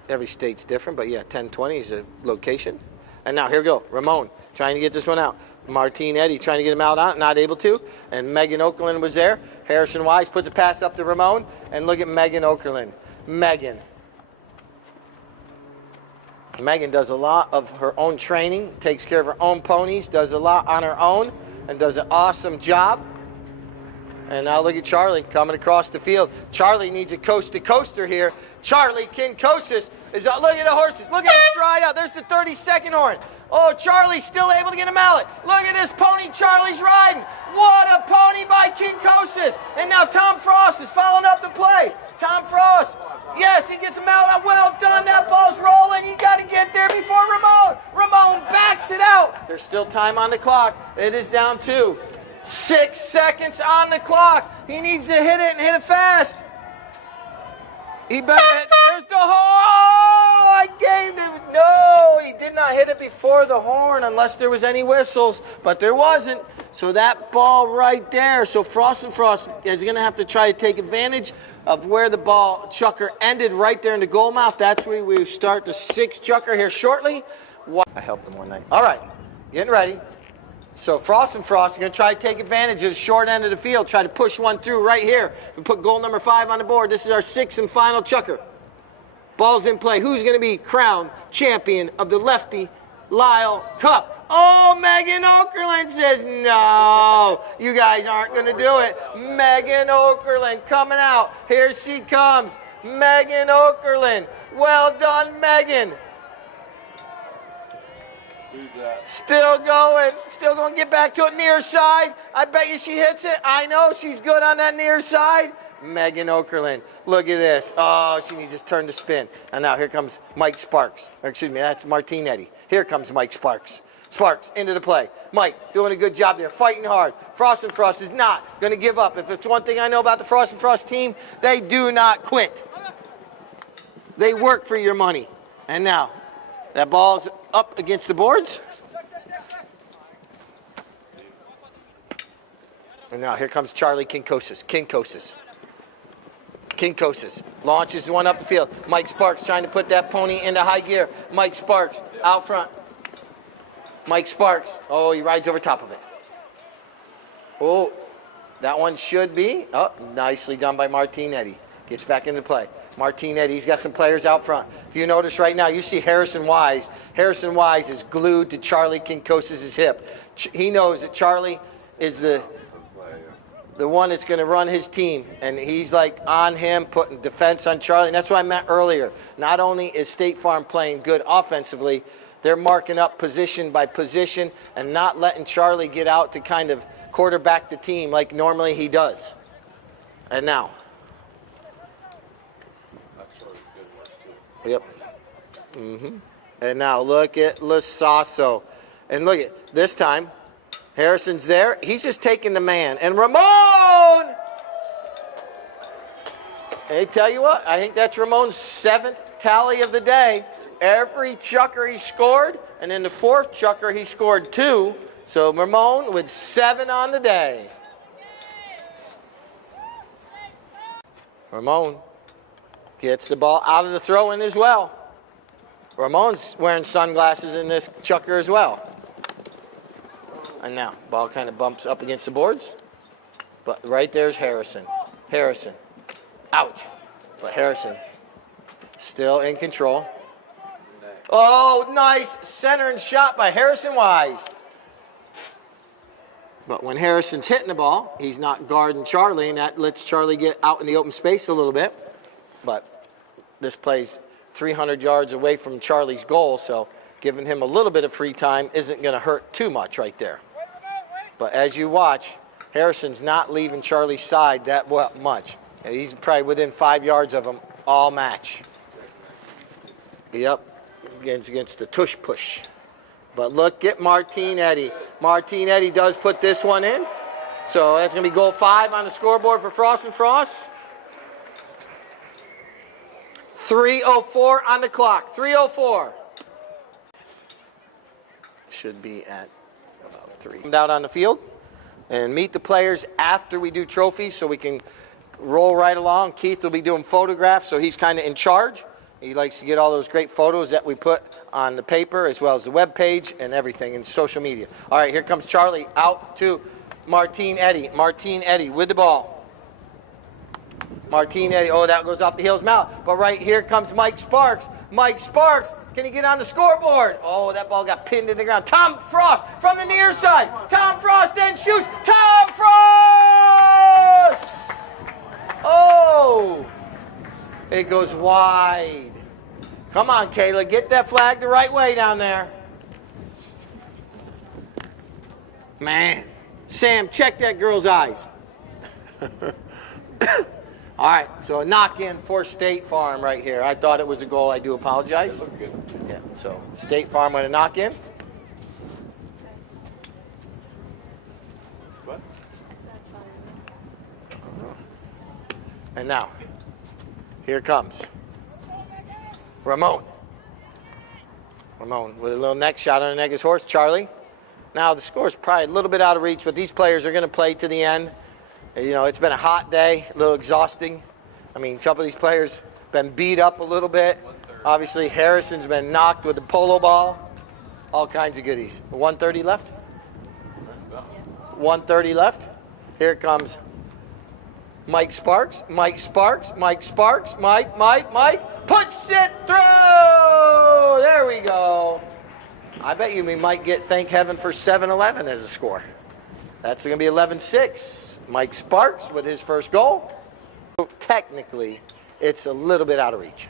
Every state's different, but yeah, 10-20 is a location. And now here we go. Ramon trying to get this one out. Martinetti trying to get him out on it, not able to. And Megan Okerlund was there. Harrison Wise puts a pass up to Ramon. And look at Megan Okerlund. Megan does a lot of her own training, takes care of her own ponies, does a lot on her own, and does an awesome job. And now look at Charlie coming across the field. Charlie needs a coast-to-coaster here. Charlie Kinkosis is out. Look at the horses. Look at him stride out. There's the 30-second horn. Oh, Charlie's still able to get a mallet. Look at this pony Charlie's riding. What a pony by Kinkosis. And now Tom Frost is following up the play. Tom Frost. Yes, he gets a mallet. Well done. That ball's rolling. You got to get there before Ramon. Ramon backs it out. There's still time on the clock. It is down to 6 seconds on the clock. He needs to hit it and hit it fast. He better hit. There's the horn. Oh, I gave him. No, he did not hit it before the horn unless there was any whistles, but there wasn't. So that ball right there. So Frost and Frost is going to have to try to take advantage of where the ball chucker ended right there in the goal mouth. That's where we start the 6th chucker here shortly. I helped him one night. All right, getting ready. So Frost and Frost are going to try to take advantage of the short end of the field, try to push one through right here. We put goal number 5 on the board. This is our 6th and final chucker. Ball's in play. Who's going to be crowned champion of the Lefty Lyle Cup? Oh, Megan Okerlund says, no, you guys aren't going to do it. Megan Okerlund coming out. Here she comes. Megan Okerlund. Well done, Megan. Who's that? Still going to get back to it near side. I bet you she hits it. I know she's good on that near side. Megan Okerlund. Look at this. Oh, she just turned to spin. And now here comes Mike Sparks. Or excuse me, that's Martinetti. Here comes Mike Sparks. Sparks into the play. Mike doing a good job there, fighting hard. Frost and Frost is not going to give up. If it's one thing I know about the Frost and Frost team, they do not quit. They work for your money. And now, that ball's up against the boards. And now here comes Charlie Kinkosis. Kinkosis launches one up the field. Mike Sparks trying to put that pony into high gear. Mike Sparks out front. Mike Sparks. Oh, he rides over top of it. Oh, that one should be. Oh, nicely done by Martinetti. Gets back into play. Martinetti's got some players out front. If you notice right now, you see Harrison Wise. Harrison Wise is glued to Charlie Kinkosis's hip. He knows that Charlie is the one that's going to run his team, and he's like on him, putting defense on Charlie. And that's what I meant earlier. Not only is State Farm playing good offensively, they're marking up position by position and not letting Charlie get out to kind of quarterback the team like normally he does. And now. Yep. And now look at Lasasso. And look at this time. Harrison's there. He's just taking the man. And Ramon! Hey, tell you what, I think that's Ramon's 7th tally of the day. Every chucker he scored, and in the 4th chucker he scored 2. So Ramon with 7 on the day. Ramon gets the ball out of the throw-in as well. Ramon's wearing sunglasses in this chucker as well. And now, ball kind of bumps up against the boards. But right there's Harrison. Harrison. Ouch. But Harrison still in control. Oh, nice center and shot by Harrison Wise. But when Harrison's hitting the ball, he's not guarding Charlie, and that lets Charlie get out in the open space a little bit. But this play's 300 yards away from Charlie's goal, so giving him a little bit of free time isn't going to hurt too much right there. But as you watch, Harrison's not leaving Charlie's side that much. He's probably within 5 yards of him all match. Yep, against the tush push. But look at Martinetti. Martinetti does put this one in. So that's going to be goal 5 on the scoreboard for Frost and Frost. 3:04 on the clock. 3:04. Should be at about 3. Come down on the field and meet the players after we do trophies so we can roll right along. Keith will be doing photographs, so he's kind of in charge. He likes to get all those great photos that we put on the paper as well as the web page and everything and social media. All right, here comes Charlie out to Martinetti. Martinetti with the ball. Martinetti, oh, that goes off the heel's mouth. But right here comes Mike Sparks. Mike Sparks, can he get on the scoreboard? Oh, that ball got pinned to the ground. Tom Frost from the near side. Tom Frost then shoots. Tom Frost! Oh! It goes wide. Come on, Kayla. Get that flag the right way down there. Man. Sam, check that girl's eyes. All right, so a knock-in for State Farm right here. I thought it was a goal. I do apologize. Yeah, so State Farm with a knock-in. What? And now, here comes Ramon. Ramon with a little neck shot on the neck of his horse. Charlie. Now, the score's probably a little bit out of reach, but these players are going to play to the end. You know, it's been a hot day, a little exhausting. I mean, a couple of these players been beat up a little bit. Obviously, Harrison's been knocked with the polo ball. All kinds of goodies. 1:30 left? 1:30 left. Here comes Mike Sparks. Mike Sparks. Mike Sparks. Mike. Puts it through! There we go. I bet you we might get thank heaven for 7-11 as a score. That's going to be 11-6. Mike Sparks with his first goal. Technically, it's a little bit out of reach.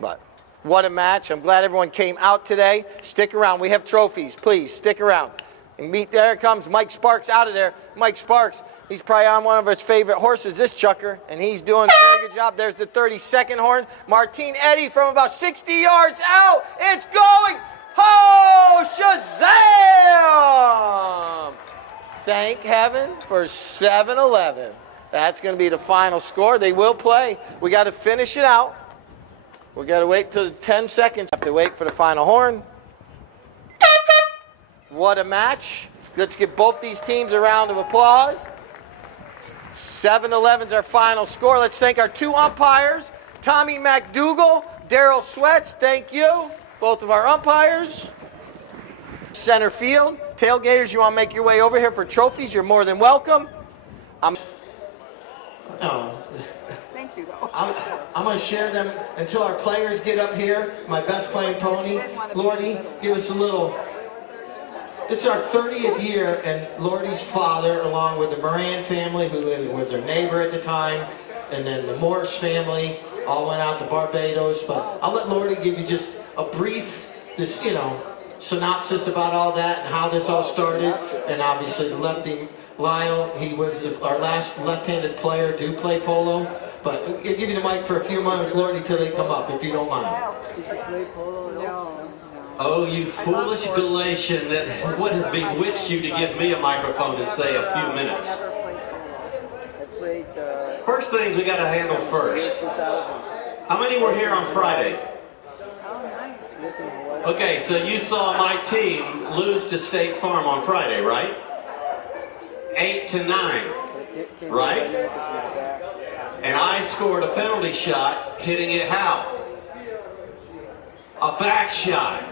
But what a match. I'm glad everyone came out today. Stick around. We have trophies. Please, stick around. And meet, there comes Mike Sparks out of there. Mike Sparks, he's probably on one of his favorite horses, this chucker, and he's doing a very good job. There's the 32nd horn. Martine Eddy from about 60 yards out. It's going. Oh, Shazam! Thank heaven for 7-11. That's going to be the final score. They will play. We got to finish it out. We got to wait till 10 seconds. Have to wait for the final horn. What a match. Let's give both these teams a round of applause. 7-11's our final score. Let's thank our two umpires, Tommy McDougall, Daryl Sweats. Thank you, both of our umpires. Center field. Tailgaters, you want to make your way over here for trophies, you're more than welcome. Thank you, though. I'm going to share them until our players get up here. My best playing pony. Lordy, give us a little. It's our 30th year, and Lordy's father, along with the Moran family, who was their neighbor at the time, and then the Morse family, all went out to Barbados. But I'll let Lordy give you just a brief, synopsis about all that and how this all started. And obviously the lefty Lyle, he was our last left-handed player to play polo. But I'll give you the mic for a few moments, Lordy, till they come up, if you don't mind. Oh, you foolish Galatian, what has bewitched you to give me a microphone and say a few minutes? First things we got to handle first. How many were here on Friday? Okay, so you saw my team lose to State Farm on Friday, right? 8-9, right? And I scored a penalty shot, hitting it how? A back shot.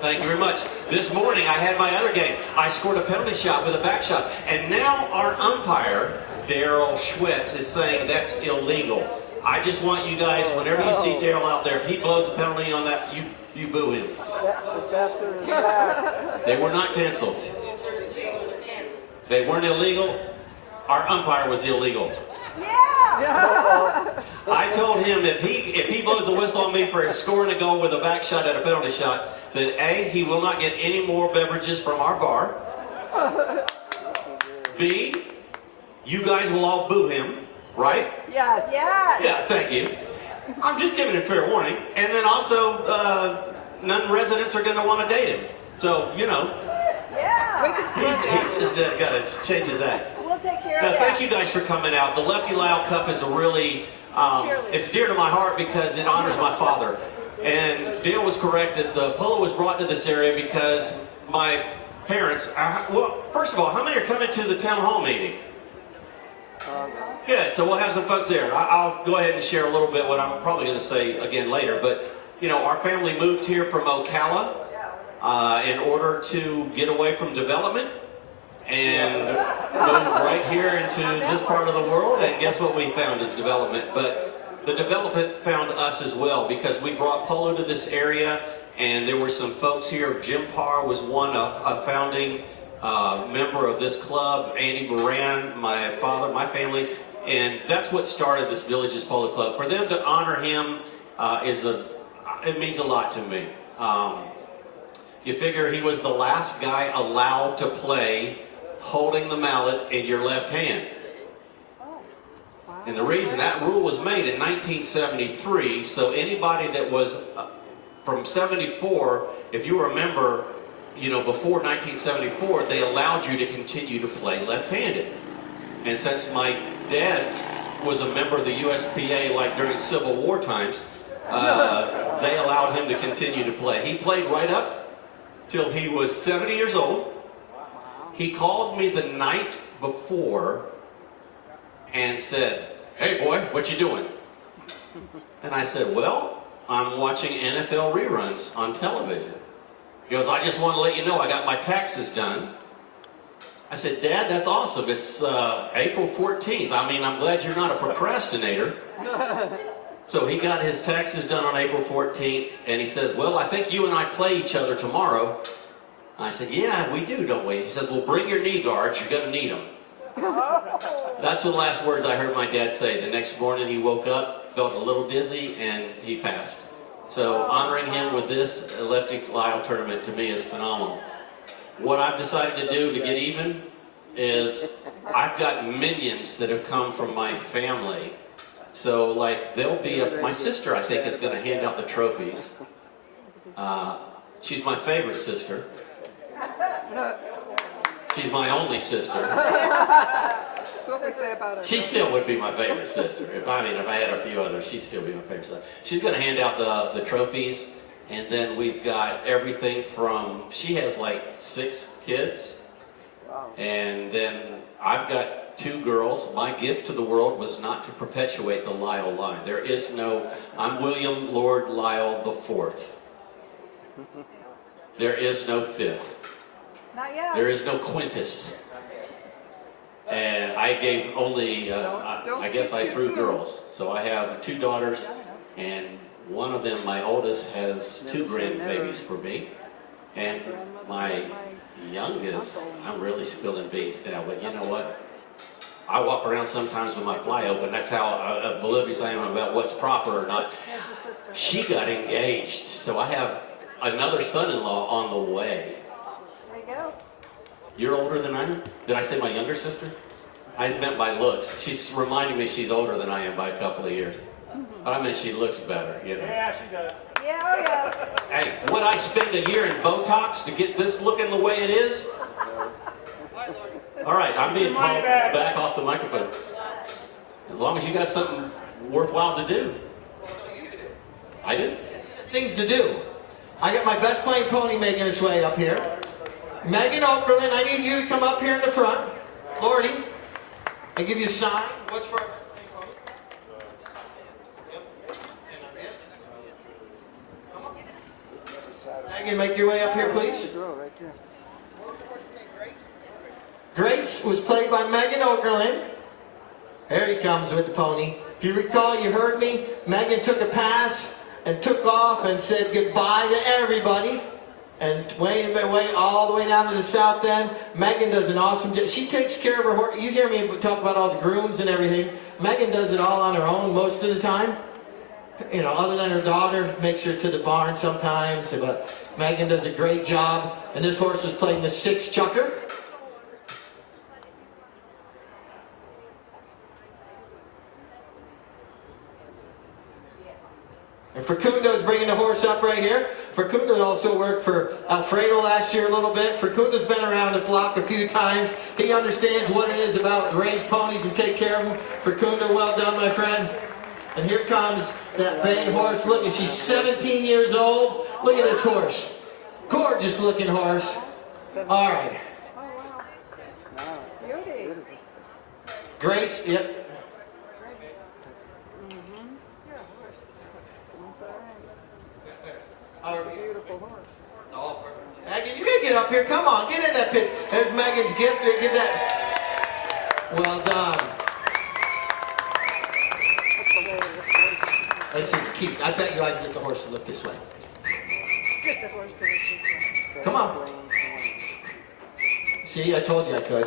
Thank you very much. This morning I had my other game. I scored a penalty shot with a back shot. And now our umpire, Daryl Schwitz, is saying that's illegal. I just want you guys, whenever you see Daryl out there, if he blows a penalty on that, you boo him. They were not canceled. They weren't illegal. Our umpire was illegal. I told him if he blows a whistle on me for scoring a goal with a back shot at a penalty shot, then A, he will not get any more beverages from our bar. B, you guys will all boo him, right? Yes. Yes. Yeah, thank you. I'm just giving him fair warning. And then also, non-residents are going to want to date him. So, Yeah. he's just got to change his act. We'll take care Now, of that. thank you guys for coming out. The Lefty Lyle Cup is a really, it's dear to my heart because it honors my father. And Dale was correct that the polo was brought to this area because my parents, well, first of all, how many are coming to the town hall meeting? Good, so we'll have some folks there. I'll go ahead and share a little bit what I'm probably going to say again later. But, our family moved here from Ocala in order to get away from development and moved right here into this part of the world. And guess what we found is development. But the development found us as well because we brought polo to this area and there were some folks here. Jim Parr was a founding member of this club. Andy Moran, my father, my family, and that's what started this Villages Polo Club. For them to honor him it means a lot to me. You figure he was the last guy allowed to play holding the mallet in your left hand. And the reason that rule was made in 1973, so anybody that was from 74, if you remember, before 1974, they allowed you to continue to play left-handed. And since my dad was a member of the USPA, like during Civil War times, they allowed him to continue to play. He played right up till he was 70 years old. He called me the night before and said, "Hey boy, what you doing?" And I said, "Well, I'm watching NFL reruns on television." He goes, "I just want to let you know I got my taxes done." I said, "Dad, that's awesome. It's April 14th. I mean, I'm glad you're not a procrastinator." So he got his taxes done on April 14th, and he says, well, I think you and I play each other tomorrow. I said, yeah, we do, don't we? He says, well, bring your knee guards. You're going to need them. That's the last words I heard my dad say. The next morning he woke up, felt a little dizzy, and he passed. So honoring him with this Lefty Lyle tournament to me is phenomenal. What I've decided to do to get even is I've got minions that have come from my family. So like there'll be my sister I think is going to hand out the trophies. She's my favorite sister. She's my only sister. That's what they say about her. She still would be my favorite sister. If I had a few others, she'd still be my favorite sister. She's going to hand out the trophies, and then we've got everything from, she has like 6 kids, and then I've got 2 girls. My gift to the world was not to perpetuate the Lyle line. There is no, I'm William Lord Lyle the 4th. There is no 5th. Not yet. There is no Quintus. And I gave only, I guess I threw girls. So I have 2 daughters, and one of them, my oldest, has 2 grandbabies for me. And my youngest, I'm really spilling beans now, but you know what? I walk around sometimes with my fly open. That's how oblivious I am about what's proper or not. She got engaged, so I have another son-in-law on the way. There you go. You're older than I am? Did I say my younger sister? I meant by looks. She's reminding me she's older than I am by a couple of years. But I mean she looks better, you know. Yeah, she does. Yeah, oh yeah. Hey, would I spend a year in Botox to get this looking the way it is? All right, I'm being called back off the microphone. As long as you got something worthwhile to do. I do? Things to do. I got my best playing pony making its way up here. Megan Okerlund, I need you to come up here in the front. Lordy, I give you a sign. What's for? Megan, make your way up here, please. Grace was played by Megan Okerlund. There he comes with the pony. If you recall, you heard me. Megan took a pass and took off and said goodbye to everybody. And way all the way down to the south end. Megan does an awesome job. She takes care of her horse. You hear me talk about all the grooms and everything. Megan does it all on her own most of the time. You know, other than her daughter makes her to the barn sometimes. But Megan does a great job. And this horse was playing the 6 chukker. And Facundo's bringing the horse up right here. Facundo also worked for Alfredo last year a little bit. Facundo's been around the block a few times. He understands what it is about to raise ponies and take care of them. Facundo, well done, my friend. And here comes that bay horse. Look, she's 17 years old. Look at this horse. Gorgeous looking horse. All right. Oh wow. Beauty. Grace, yep. Beautiful horse. Oh, Megan, you gotta get up here. Come on, get in that pit. There's Megan's gift. Give that. Well done. That's the way it's Let's see, Keith. I bet you I can get the horse to look this way. Get the horse to look this way. Come on. See, I told you I could.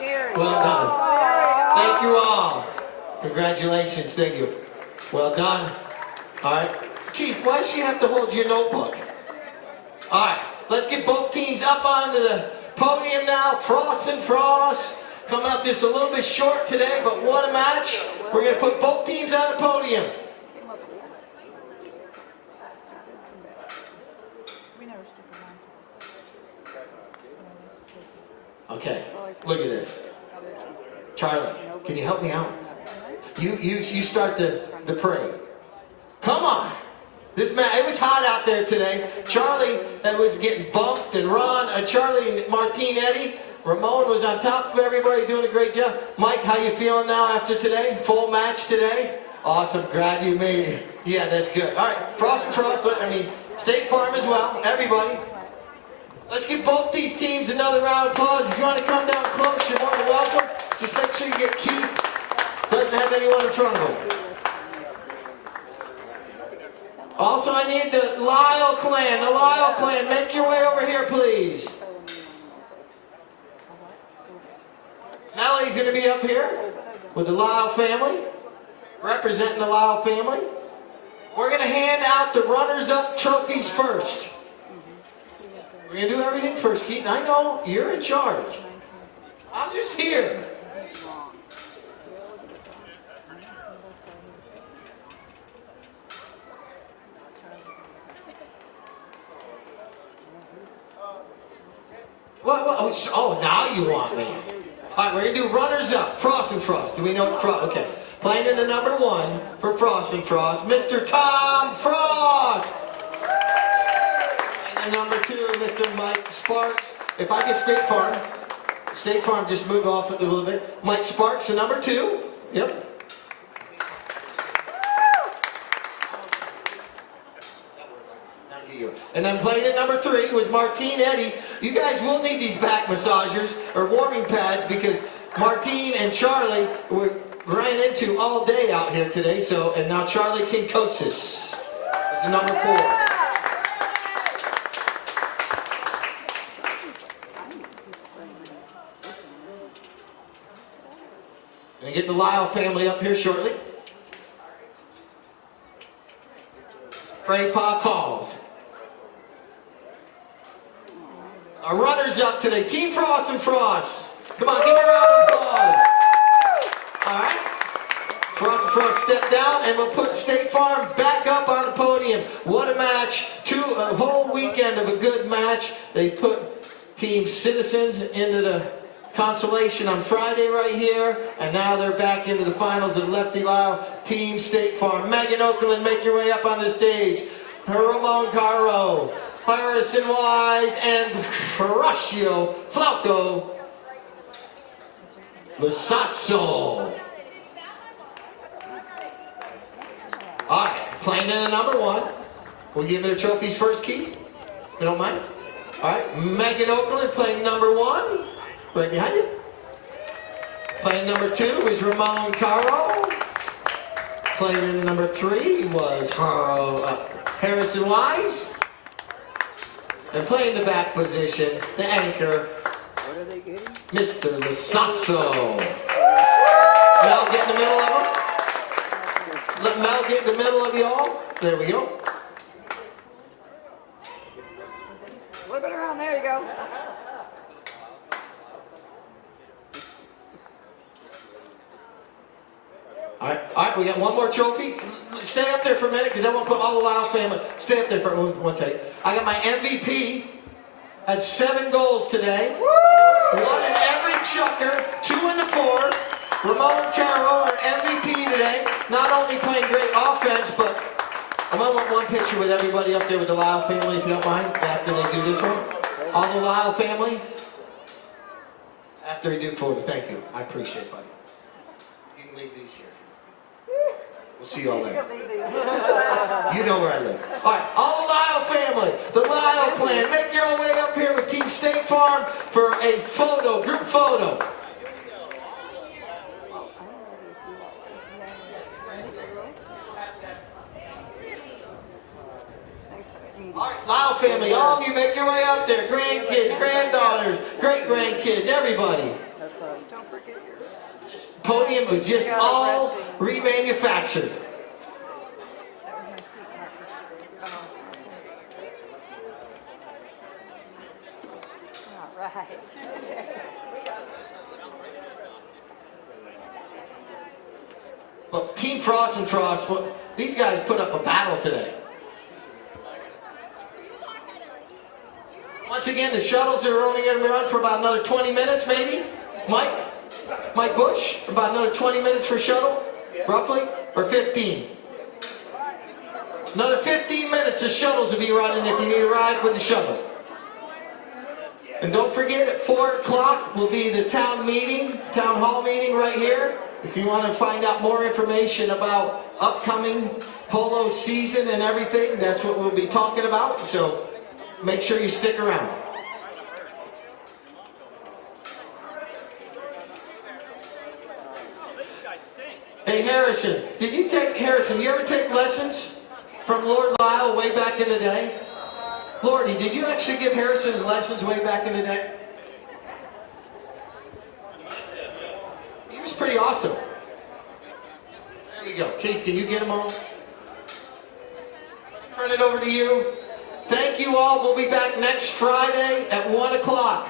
There you Well go. done. There you go. Thank you all. Congratulations. Thank you. Well done. All right. Keith, why does she have to hold your notebook? All right. Let's get both teams up onto the podium now. Frost and Frost. Coming up just a little bit short today, but what a match. We're going to put both teams on the podium. We never stick around. Okay. Look at this. Charlie, can you help me out? You start the parade. Come on. This man, it was hot out there today. Charlie was getting bumped and run. Charlie and Martinetti. Ramon was on top of everybody, doing a great job. Mike, how you feeling now after today? Full match today? Awesome. Glad you made it. Yeah, that's good. All right. Frost and Frost. I mean, State Farm as well. Everybody. Let's give both these teams another round of applause. If you want to come down close, you're more than welcome. Just make sure you get Keith. Doesn't have anyone in front of him. Also, I need the Lyle clan. The Lyle clan, make your way over here, please. Mellie's going to be up here with the Lyle family, representing the Lyle family. We're going to hand out the runners-up trophies first. We're going to do everything first, Keaton. I know you're in charge. I'm just here. Oh, now you want me. All right, we're going to do runners-up. Frost and Frost. Do we know Frost? Okay. Playing in the number 1 for Frost and Frost, Mr. Tom Frost. And the number 2, Mr. Mike Sparks. If I get State Farm, just move off it a little bit. Mike Sparks, the number 2. Yep. And then playing at number 3 was Martine Eddy. You guys will need these back massagers or warming pads because Martine and Charlie ran into all day out here today. So, and now Charlie Kinkosis is the number 4. Gonna get the Lyle family up here shortly. Frank Pa calls. Our runners up today, Team Frost and Frost. Come on, give me a round of applause. All right. Frost and Frost step down, and we'll put State Farm back up on the podium. What a match. A whole weekend of a good match. They put Team Citizens into the consolation on Friday right here, and now they're back into the finals of Lefty Lyle. Team State Farm. Megan Okerlund, make your way up on the stage. Ramon Caro, Harrison Wise, and Horacio Flauco Lusasso. All right, playing in the number 1. We'll give you the trophies first, Keith. You don't mind? All right, Megan Okerlund playing number 1, right behind you. Playing number 2 is Ramon Caro. Playing in number 3 was Harrison Wise. And playing the back position, the anchor, Mr. Lusasso. Mel, get in the middle of them. Let Mel get in the middle of y'all. There we go. Flip it around. There you go. All right, we got one more trophy. Stay up there for a minute because I want to put all the Lyle family. Stay up there for one second. I got my MVP. Had 7 goals today. 1 in every chukker, 2 in the 4. Ramon Caro, our MVP today. Not only playing great offense, but I want one picture with everybody up there with the Lyle family, if you don't mind, after they do this one. All the Lyle family. After we do photo, thank you. I appreciate it, buddy. You can leave these here. We'll see you all later. You know where I live. All right, all the Lyle family, the Lyle clan, make your way up here with Team State Farm for a photo, group photo. All right, Lyle family, all of you make your way up there. Grandkids, granddaughters, great-grandkids, everybody. Don't forget your... This podium was just all remanufactured. All right. But Team Frost and Frost, these guys put up a battle today. Once again, the shuttles are only going to be run for about another 20 minutes, maybe. Mike Bush, about another 20 minutes for shuttle, roughly, or 15. Another 15 minutes the shuttles will be running if you need a ride with the shuttle. And don't forget, at 4 o'clock will be the town hall meeting right here. If you want to find out more information about upcoming polo season and everything, that's what we'll be talking about. So make sure you stick around. Hey Harrison, you ever take lessons From Lord Lyle way back in the day? Lordy, did you actually give Harrison lessons way back in the day? He was pretty awesome. There you go. Keith, can you get him on? Turn it over to you. Thank you all. We'll be back next Friday at 1 o'clock.